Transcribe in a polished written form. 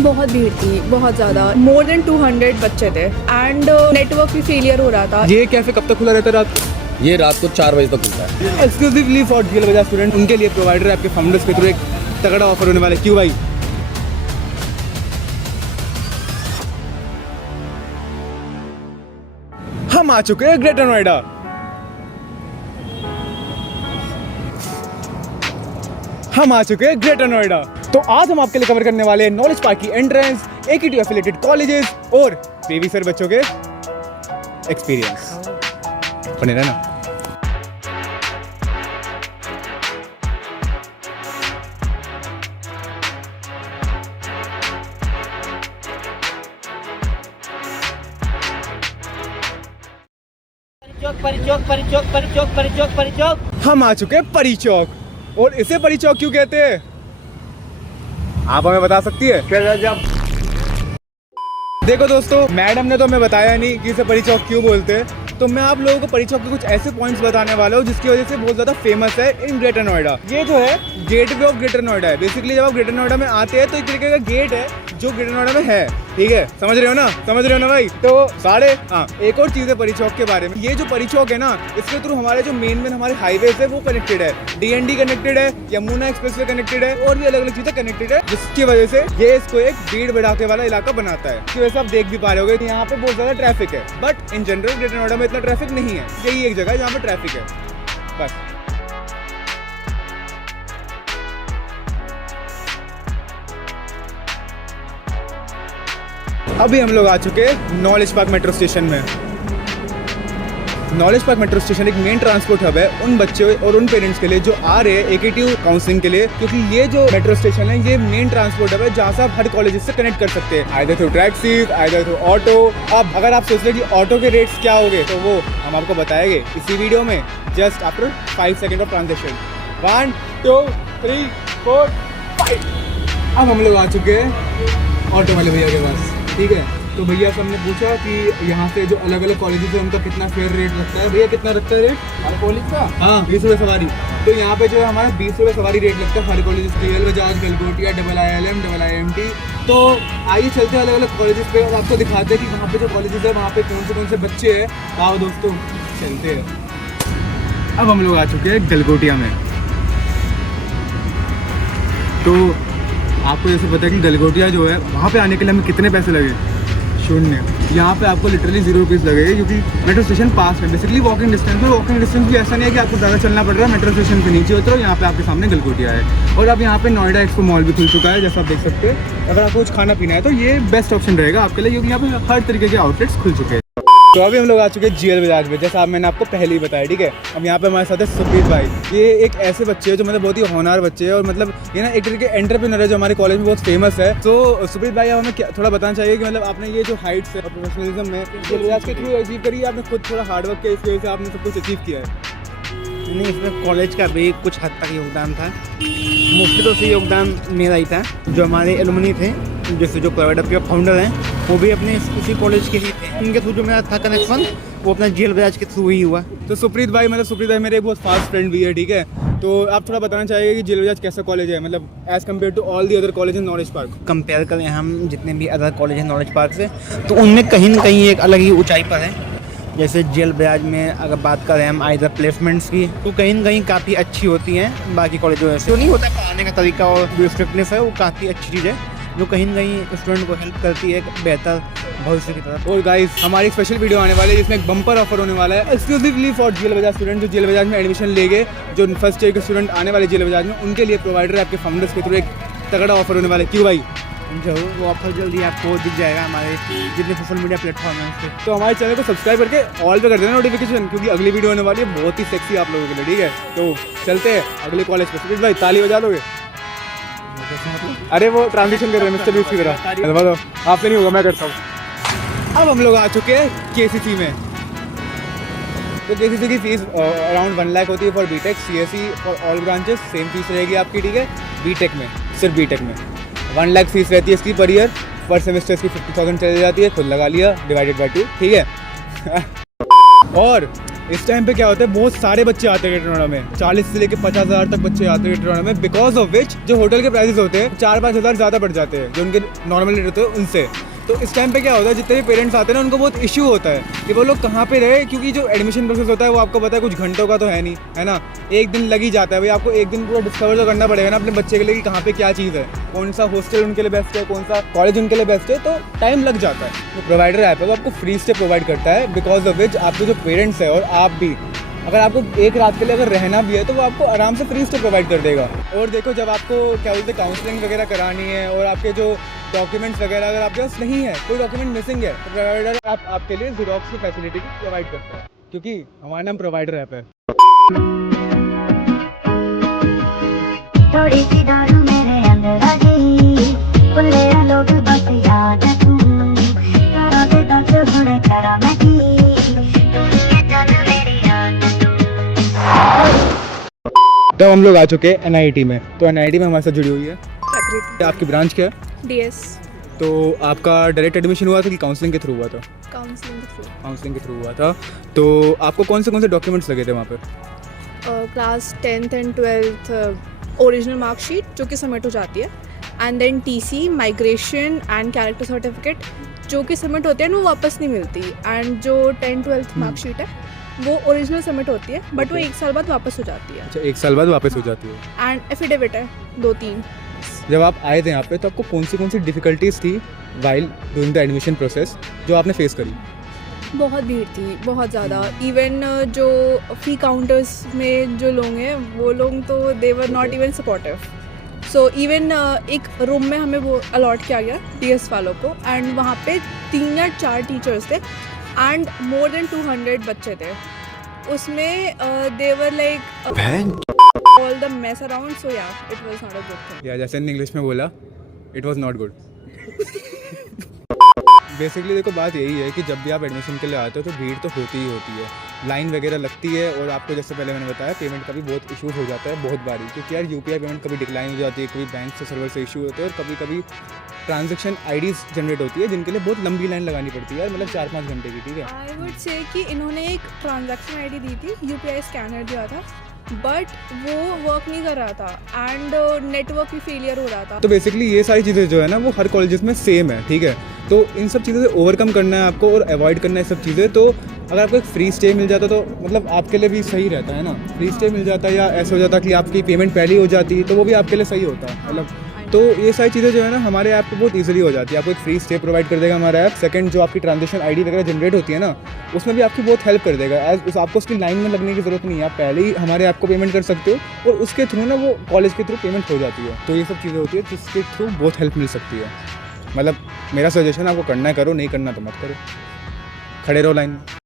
बहुत भीड़ थी, बहुत ज़्यादा, मोर देन 200 बच्चे थे एंड नेटवर्क भी फेलियर हो रहा था। ये कैफे कब तक खुला रहता है रात को? ये रात को 4 बजे तक खुलता है। एक्सक्लूसिवली फॉर जेल बाजार स्टूडेंट, उनके लिए प्रोवाइडर है आपके फाउंडर्स के थ्रू एक तगड़ा ऑफर होने वाला है। क्यों भाई? हम आ चुके हैं ग्रेटर नोएडा। हम आ चुके हैं ग्रेटर नोएडा। तो आज हम आपके लिए कवर करने वाले हैं नॉलेज पार्क की एंट्रेंस, AKTU एफिलिएटेड कॉलेजेस और बेबी सर बच्चों के एक्सपीरियंस। बने रहना। परिचौक। हम आ चुके हैं परी चौक, और इसे परी चौक क्यों कहते हैं आप हमें बता सकती है? देखो दोस्तों, मैडम ने तो हमें बताया नहीं कि इसे परी चौक क्यों बोलते हैं, तो मैं आप लोगों को परी चौक के कुछ ऐसे पॉइंट्स बताने वाला हूँ जिसकी वजह से बहुत ज्यादा फेमस है इन ग्रेटर नोएडा। ये जो है गेटवे ऑफ ग्रेटर नोएडा है। बेसिकली जब आप ग्रेटर नोएडा में आते हैं तो एक तरीके का गेट है जो ग्रेटर नोएडा में है, ठीक है? समझ रहे हो ना भाई? तो एक और चीज़ है परी चौक के बारे में। ये जो परी चौक है ना, इसके थ्रू हमारे जो मेन हमारे हाईवे है वो कनेक्टेड है, DND कनेक्टेड है, यमुना एक्सप्रेसवे कनेक्टेड है, और भी अलग अलग चीजें कनेक्टेड है, जिसकी वजह से ये इसको एक भीड़ भड़ाके वाला इलाका बनाता है। इसकी वजह से आप देख भी पा रहे होगे यहाँ पे बहुत ज्यादा ट्रैफिक है, but in general greater Noida में इतना ट्रैफिक नहीं है। यही एक जगह है जहाँ पे ट्रैफिक है बस। अभी हम लोग आ चुके हैं नॉलेज पार्क मेट्रो स्टेशन में। नॉलेज पार्क मेट्रो स्टेशन एक मेन ट्रांसपोर्ट हब है उन बच्चों और उन पेरेंट्स के लिए जो आ रहे हैं AKTU काउंसलिंग के लिए, क्योंकि ये जो मेट्रो स्टेशन है ये मेन ट्रांसपोर्ट हब है जहाँ से आप हर कॉलेज से कनेक्ट कर सकते हैं, either through taxis, either through auto. अब अगर आप सोच रहे हैं कि ऑटो के रेट्स क्या होंगे तो वो हम आपको बताएंगे इसी वीडियो में, just after 5 second of transaction. 1 2 3 4 5। अब हम लोग आ चुके हैं ऑटो वाले भैया के पास, ठीक है? तो भैया से हमने पूछा कि यहाँ से जो अलग अलग कॉलेजेस है उनका कितना फेयर रेट लगता है। भैया कितना लगता है रेट हर कॉलेज का? हाँ, 20 रुपये सवारी। तो यहाँ पे जो है हमारा 20 रुपये सवारी रेट लगता है हर कॉलेज के, GL Bajaj, Galgotia, IIM, IIMT। तो आइए चलते हैं अलग अलग कॉलेजेस पे और आपको दिखाते हैं कि वहाँ पे जो कॉलेजेस है वहाँ पे कौन से बच्चे हैं। आओ दोस्तों चलते हैं। अब हम लोग आ चुके हैं गलगोटिया में। तो आपको जैसे पता है कि गलगोटिया जो है वहाँ पे आने के लिए हमें कितने पैसे लगे? 0। यहाँ पे आपको लिटरली 0 रुपीज़ लगेगा, क्योंकि मेट्रो स्टेशन पास है। बेसिकली वॉकिंग डिस्टेंस में, वॉकिंग डिस्टेंस भी ऐसा नहीं है कि आपको ज़्यादा चलना पड़ रहा है। मेट्रो स्टेशन पे नीचे उतरो, यहाँ पे आपके सामने गलगोटिया है। और अब यहाँ पे नोएडा एक्सपो मॉल भी खुल चुका है, जैसा आप देख सकते हैं। अगर आपको कुछ खाना पीना है तो ये बेस्ट ऑप्शन रहेगा आपके लिए, क्योंकि यहाँ पे हर तरीके के आउटलेट्स खुल चुके हैं। तो अभी हम लोग आ चुके हैं जेल बजाज में, जैसा मैंने आपको पहले ही बताया, ठीक है? अब यहाँ पे हमारे साथ है सुप्रीत भाई। ये एक ऐसे बच्चे हैं जो मतलब बहुत ही होनहार बच्चे हैं, और मतलब ये ना एक तरीके एंटरप्रेन्योर है जो हमारे कॉलेज में बहुत फेमस है। तो सुप्रीत भाई आप हमें थोड़ा बताना चाहिए कि मतलब आपने ये जो हाइट्स है और प्रोफेशनलिज्म में जेल बजाज के थ्रू अचीव करी है, आपने खुद थोड़ा हार्डवर्क किया, इसकी वजह से आपने सब कुछ अचीव किया है। नहीं, इसमें कॉलेज का भी कुछ हद तक योगदान था। मुख्य तो से योगदान मेरा ही था। जो हमारे एलुमनी थे, जैसे जो प्रोवाइडर के फाउंडर हैं, वो भी अपने इसी कॉलेज के ही थे। उनके थ्रू जो मेरा था कनेक्शन, वो अपना जेल बजाज के थ्रू ही हुआ। तो सुप्रीत भाई मेरे एक बहुत फास्ट फ्रेंड भी है, ठीक है? तो आप थोड़ा बताना चाहिए कि जेल बजाज कैसा कॉलेज है, मतलब as compare to all the other college in Knowledge Park. Compare करें हम जितने भी अदर कॉलेज हैं नॉलेज पार्क से, तो उनमें कहीं ना कहीं एक अलग ही ऊंचाई पर है। जैसे जेल बजाज में अगर बात करें हम आइदर प्लेसमेंट्स की, तो कहीं ना कहीं काफ़ी अच्छी होती हैं। बाकी कॉलेजों से तो नहीं होता, पढ़ाने का तरीका और जो स्ट्रिक्टनेस है वो काफ़ी अच्छी चीज़ है, जो कहीं ना कहीं स्टूडेंट को हेल्प करती है एक बेहतर भविष्य की तरफ। और गाइस, हमारी स्पेशल वीडियो आने वाली है जिसमें एक बम्पर ऑफर होने वाला है exclusively for GL Bajaj student. जो जेल बजाज में एडमिशन लेंगे, जो फर्स्ट ईयर के स्टूडेंट आने वाले जेल बजाज में, उनके लिए प्रोवाइडर है आपके फाउंडर्स के थ्रू एक तगड़ा ऑफर होने वाला है। क्यों भाई? जरूर, वो ऑफर जल्दी आपको दिख जाएगा हमारे जितने सोशल मीडिया प्लेटफॉर्म हैं उस पर। तो हमारे चैनल को सब्सक्राइब करके ऑल पे कर देना नोटिफिकेशन, क्योंकि अगली वीडियो होने वाली है बहुत ही सेक्सी आप लोगों के लिए, ठीक है? तो चलते हैं अगले कॉलेज पे। सुप्रीत भाई ताली बजा दोगे? अरे वो ट्रांजिशन कर रहे हैं मिस्टर बीस की तरह। बताओ, आपसे नहीं होगा, मैं करता हूँ। अब हम लोग आ चुके हैं KCC में। तो KCC की फीस अराउंड 1 लाख होती है for BTech, CSE for all branches same fees रहेगी आपकी, ठीक है? BTech में, सिर्फ BTech में 1 लाख फीस रहती है इसकी पर ईयर। पर सेमेस्टर इसकी 50,000 चली जाती है, खुद लगा लिया, डिवाइडेड बाई 2, ठीक है? और इस टाइम पे क्या होता है, बहुत सारे बच्चे आते हैं टिरोना में, 40 से लेकर 50,000 तक बच्चे आते हैं टिरोना में, बिकॉज ऑफ विच जो होटल के प्राइसेस होते हैं 4-5 हज़ार ज़्यादा बढ़ जाते हैं जो उनके नॉर्मली रहते हैं उनसे। तो इस टाइम पे क्या होता है, जितने भी पेरेंट्स आते हैं ना उनको बहुत इशू होता है कि वो लोग कहाँ पे रहे, क्योंकि जो एडमिशन प्रोसेस होता है वो आपको पता है कुछ घंटों का तो है नहीं, है ना, एक दिन लग ही जाता है भाई। आपको एक दिन पूरा डिस्कवर तो करना पड़ेगा ना अपने बच्चे के लिए कि कहाँ पे क्या चीज़ है, कौन सा हॉस्टल उनके लिए बेस्ट है, कौन सा कॉलेज उनके लिए बेस्ट है, तो टाइम लग जाता है। तो प्रोवाइडर ऐप है वो आपको फ्री स्टे प्रोवाइड करता है, बिकॉज ऑफ विच आपके जो पेरेंट्स है और आप भी, अगर आपको एक रात के लिए अगर रहना भी है तो वो आपको आराम से फ्री स्टे प्रोवाइड कर देगा। और देखो, जब आपको क्या बोलते हैं काउंसलिंग वगैरह करानी है और आपके जो डॉक्यूमेंट्स वगैरह अगर आपके पास नहीं है, कोई डॉक्यूमेंट मिसिंग है, तो प्रोवाइडर ऐप आपके लिए ज़ेरॉक्स की फैसिलिटी प्रोवाइड करता है, क्योंकि हमारा नाम प्रोवाइडर ऐप है। थोड़ी सी दारू मेरे अंदर आ गई, बोले लोग बस याद तू तारा दे दस बुरे करा मैं की, ये जान मेरी याद तू। तब हम लोग आ चुके हैं NIT में। तो NIT में हमारे साथ जुड़ी हुई है प्रकृति आपकी ब्रांच क्या है? DS तो आपका डायरेक्ट एडमिशन हुआ था कि काउंसलिंग के थ्रू हुआ था? काउंसलिंग के थ्रू। काउंसलिंग के थ्रू हुआ था। तो आपको कौन से डॉक्यूमेंट्स लगे थे वहाँ पे? Class 10th and 12th original marksheet जो कि सबमिट हो जाती है, and then TC, migration and character certificate जो कि सबमिट होते हैं वो वापस नहीं मिलती, एंड जो 10th-12th मार्कशीट है वो ओरिजिनल सबमिट होती है बट वो 1 साल बाद वापस हो जाती है, अच्छा, 1 साल बाद वापस हो जाती है। एंड एफिडेविट है 2-3। जब आप आए थे यहाँ पे तो आपको कौन सी डिफ़िकल्टीज थी while doing the admission process जो आपने फेस करी? बहुत भीड़ थी, बहुत ज़्यादा। इवन जो फ़ी काउंटर्स में जो लोग हैं वो लोग तो they were not even supportive. So even एक रूम में हमें वो अलॉट किया गया DS वालों को, एंड वहाँ पे 3 या 4 टीचर्स थे एंड मोर देन 200 बच्चे थे उसमें। They were like all the mess around, so yeah it was not a good thing. या जैसे इंग्लिश में बोला, it was not good. Basically देखो, बात यही है कि जब भी आप एडमिशन के लिए आते हो तो भीड़ तो होती ही होती है, लाइन वगैरह लगती है, और आपको जैसे पहले मैंने बताया पेमेंट का भी बहुत इशूज़ हो जाता है बहुत बारी, क्योंकि यार UPI पेमेंट कभी डिक्लाइन हो जाती है, कभी बैंक से सर्वर से इशू होते हैं, और कभी कभी ट्रांजैक्शन IDs जनरेट होती है जिनके लिए बहुत लंबी लाइन लगानी पड़ती है यार, मतलब 4-5 घंटे की। ठीक है, आई वुड से कि इन्होंने एक ट्रांजैक्शन ID दी थी, UPI स्कैनर दिया था, बट वो वर्क नहीं कर रहा था एंड नेटवर्क भी फेलियर हो रहा था। तो बेसिकली ये सारी चीज़ें जो है ना वो हर कॉलेजेस में सेम है। ठीक है, तो इन सब चीज़ों से ओवरकम करना है आपको और अवॉइड करना है सब चीज़ें। तो अगर आपको एक फ्री स्टे मिल जाता तो मतलब आपके लिए भी सही रहता है ना, फ्री स्टे मिल जाता, या ऐसा हो जाता कि आपकी पेमेंट पहले ही हो जाती तो वो भी आपके लिए सही होता, मतलब। तो ये सारी चीज़ें जो है ना हमारे ऐप पे बहुत इजीली हो जाती है। आपको एक फ्री स्टे प्रोवाइड कर देगा हमारा ऐप। सेकंड, जो आपकी ट्रांजैक्शन ID वगैरह जनरेट होती है ना, उसमें भी आपकी बहुत हेल्प कर देगा। एज आपको उसकी लाइन में लगने की ज़रूरत नहीं है, आप पहले ही हमारे ऐप को पेमेंट कर सकते हो, और उसके थ्रू ना वो कॉलेज के थ्रू पेमेंट हो जाती है। तो ये सब चीज़ें होती है जिसके थ्रू बहुत हेल्प मिल सकती है। मतलब मेरा सजेशन आपको करना है करो, नहीं करना तो मत करो, खड़े रहो लाइन में।